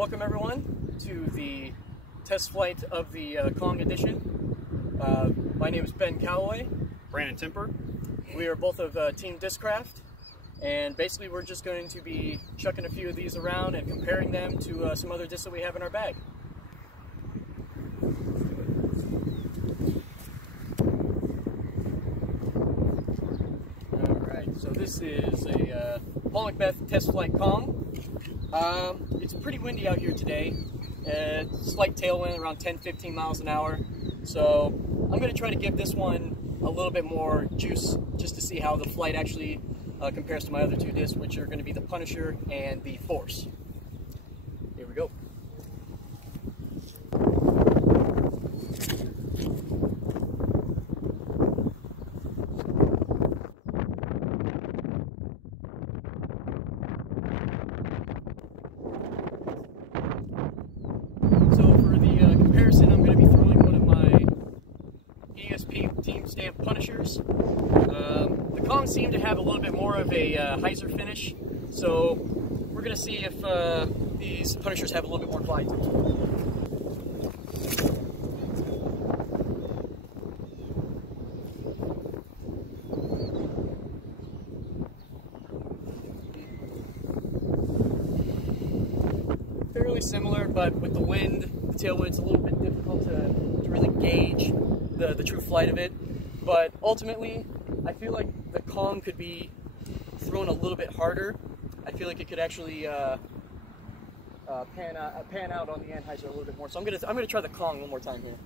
Welcome everyone to the test flight of the Kong edition. My name is Ben Callaway. Brandon Timper. We are both of Team Discraft, and basically we're just going to be chucking a few of these around and comparing them to some other discs that we have in our bag. Alright, so this is a Paul Macbeth test flight Kong. It's pretty windy out here today. Slight tailwind around 10-15 miles an hour. So I'm going to try to give this one a little bit more juice just to see how the flight actually compares to my other two discs, which are going to be the Punisher and the Force. Here we go. So for the comparison, I'm going to be throwing one of my ESP Team Stamp Punishers. The Kong seem to have a little bit more of a hyzer finish, so we're going to see if these Punishers have a little bit more glide to them. Fairly similar, but with the wind, the tailwind, it's a little bit difficult to really gauge the true flight of it. But ultimately, I feel like the Kong could be thrown a little bit harder. I feel like it could actually pan out on the anhyzer a little bit more. So I'm gonna try the Kong one more time here.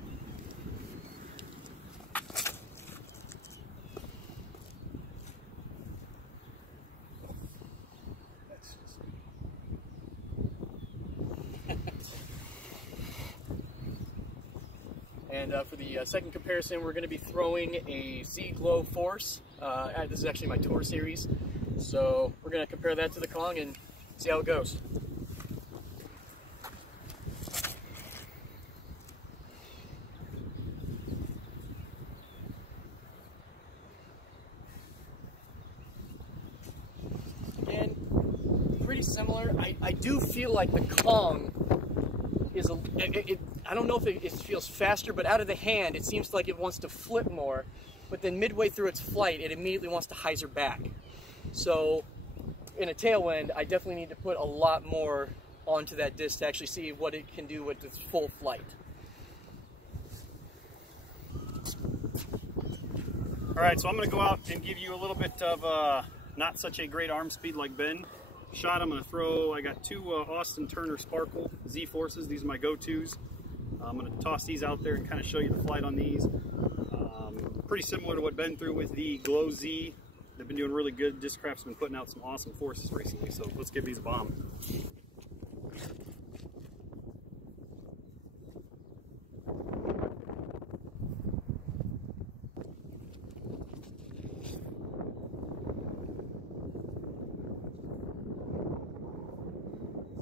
And for the second comparison, we're going to be throwing a Z-Glow Force. This is actually my Tour series. So we're going to compare that to the Kong and see how it goes. Again, pretty similar. I do feel like the Kong is I don't know if it feels faster, but out of the hand, it seems like it wants to flip more, but then midway through its flight, it immediately wants to hyzer back. So in a tailwind, I definitely need to put a lot more onto that disc to actually see what it can do with its full flight. All right, so I'm going to go out and give you a little bit of not such a great arm speed like Ben shot. I'm going to throw, I got two Austin Turner Sparkle Z-Forces. These are my go-tos. I'm going to toss these out there and kind of show you the flight on these. Pretty similar to what Ben threw with the Glow Z. They've been doing really good. Discraft's been putting out some awesome Forces recently, so let's give these a bomb.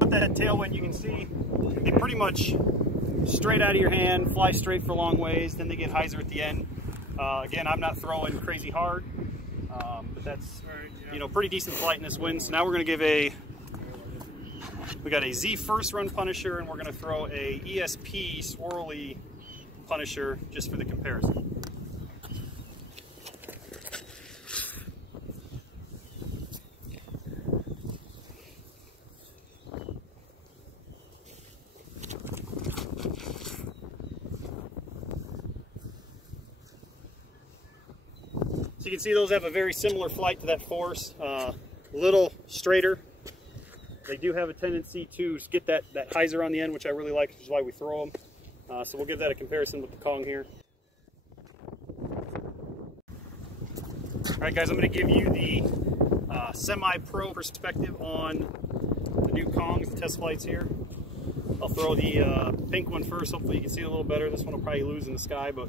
That tailwind, you can see they pretty much straight out of your hand, fly straight for long ways, then they get hyzer at the end. Again, I'm not throwing crazy hard, but that's, you know, pretty decent flight in this wind. So now we're going to give we got a Z first run Punisher, and we're going to throw a ESP swirly Punisher just for the comparison. So you can see those have a very similar flight to that Force, a little straighter. They do have a tendency to get that hyzer on the end, which I really like, which is why we throw them. So we'll give that a comparison with the Kong here. All right, guys, I'm going to give you the semi-pro perspective on the new Kongs, the test flights here. I'll throw the pink one first. Hopefully you can see it a little better. This one will probably lose in the sky, but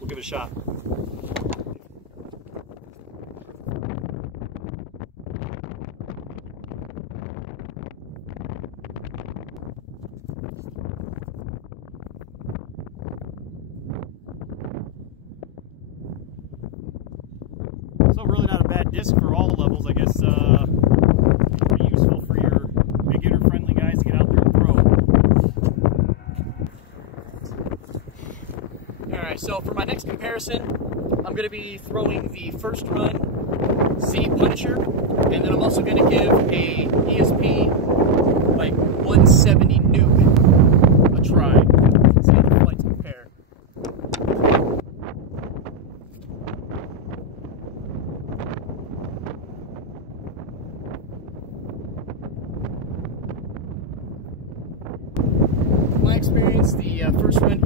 we'll give it a shot. So really not a bad disc for all the levels, I guess. Pretty useful for your beginner-friendly guys to get out there and throw. so for my next comparison, I'm going to be throwing the first run Z Punisher, and then I'm also going to give a ESP like 170 Nuke a try. See how the flights compare. In my experience, the first run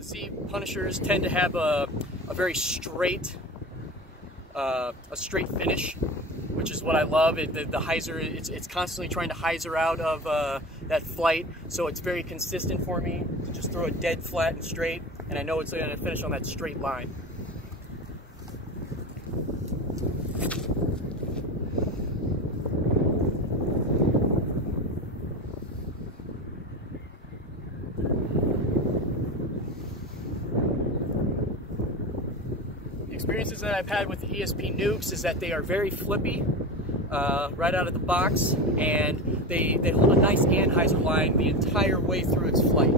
Z Punishers tend to have a very straight finish, which is what I love. The hyzer, it's constantly trying to hyzer out of that flight, so it's very consistent for me to just throw it dead flat and straight, and I know it's going to finish on that straight line. Experiences that I've had with the ESP Nukes is that they are very flippy right out of the box, and they hold a nice anhyzer line the entire way through its flight.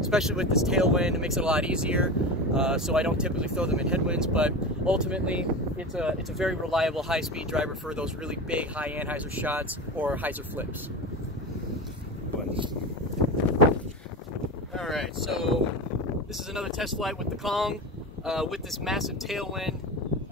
Especially with this tailwind, it makes it a lot easier, so I don't typically throw them in headwinds, but ultimately it's a very reliable high-speed driver for those really big high anhyzer shots or hyzer flips. Alright, so this is another test flight with the Kong. With this massive tailwind.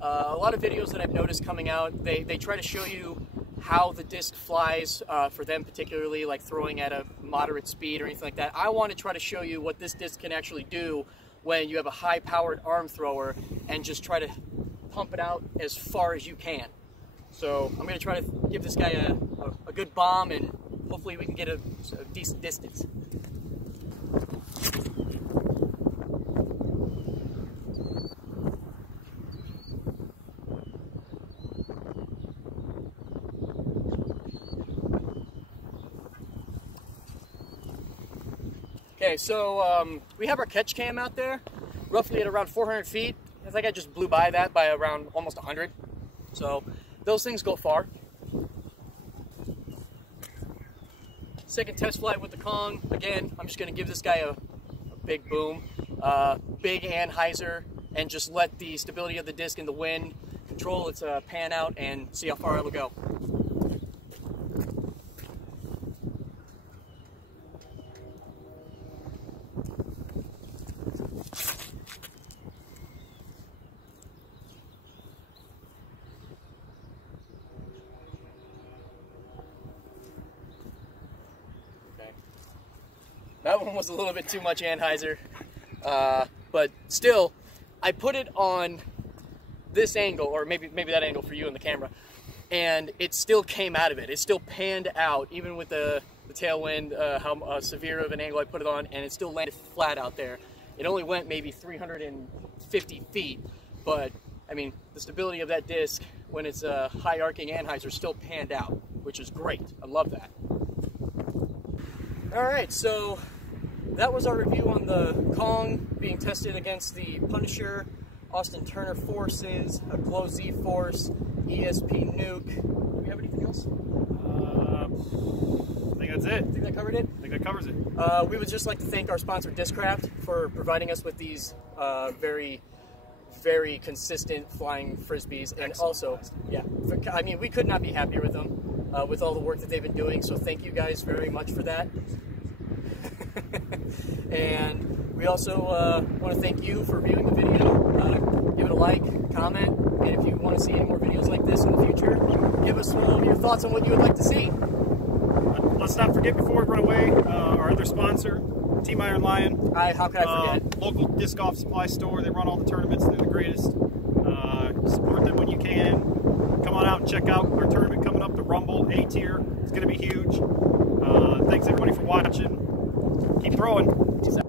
A lot of videos that I've noticed coming out, they try to show you how the disc flies, for them particularly, like throwing at a moderate speed or anything like that. I want to try to show you what this disc can actually do when you have a high-powered arm thrower and just try to pump it out as far as you can. So I'm going to try to give this guy a good bomb, and hopefully we can get a decent distance. Okay, so we have our catch cam out there, roughly at around 400 feet. I think I just blew by that by around almost 100. So those things go far. Second test flight with the Kong. Again, I'm just going to give this guy a big boom, big anhyzer, and just let the stability of the disc in the wind control its pan out and see how far it'll go. That one was a little bit too much anhyzer, but still, I put it on this angle, or maybe that angle for you in the camera, and it still came out of it. It still panned out, even with the tailwind, how severe of an angle I put it on, and it still landed flat out there. It only went maybe 350 feet, but I mean, the stability of that disc when it's a high arcing anhyzer still panned out, which is great. I love that. Alright, so that was our review on the Kong being tested against the Punisher, Austin Turner Forces, a Glow Z Force, ESP Nuke. Do we have anything else? I think that's it. I think that covered it? I think that covers it. We would just like to thank our sponsor Discraft for providing us with these very, very consistent flying frisbees. And also, yeah, I mean, we could not be happier with them. With all the work that they've been doing, so thank you guys very much for that. And we also want to thank you for viewing the video. Give it a like, comment, and if you want to see any more videos like this in the future, give us your thoughts on what you would like to see. Let's not forget, before we run away, our other sponsor, Team Iron Lion. How could I forget? Local disc golf supply store. They run all the tournaments. They're the greatest. Support them when you can. Come on out and check out our tournament coming up, the Rumble A tier. It's going to be huge. Thanks everybody for watching. Keep throwing. Peace out.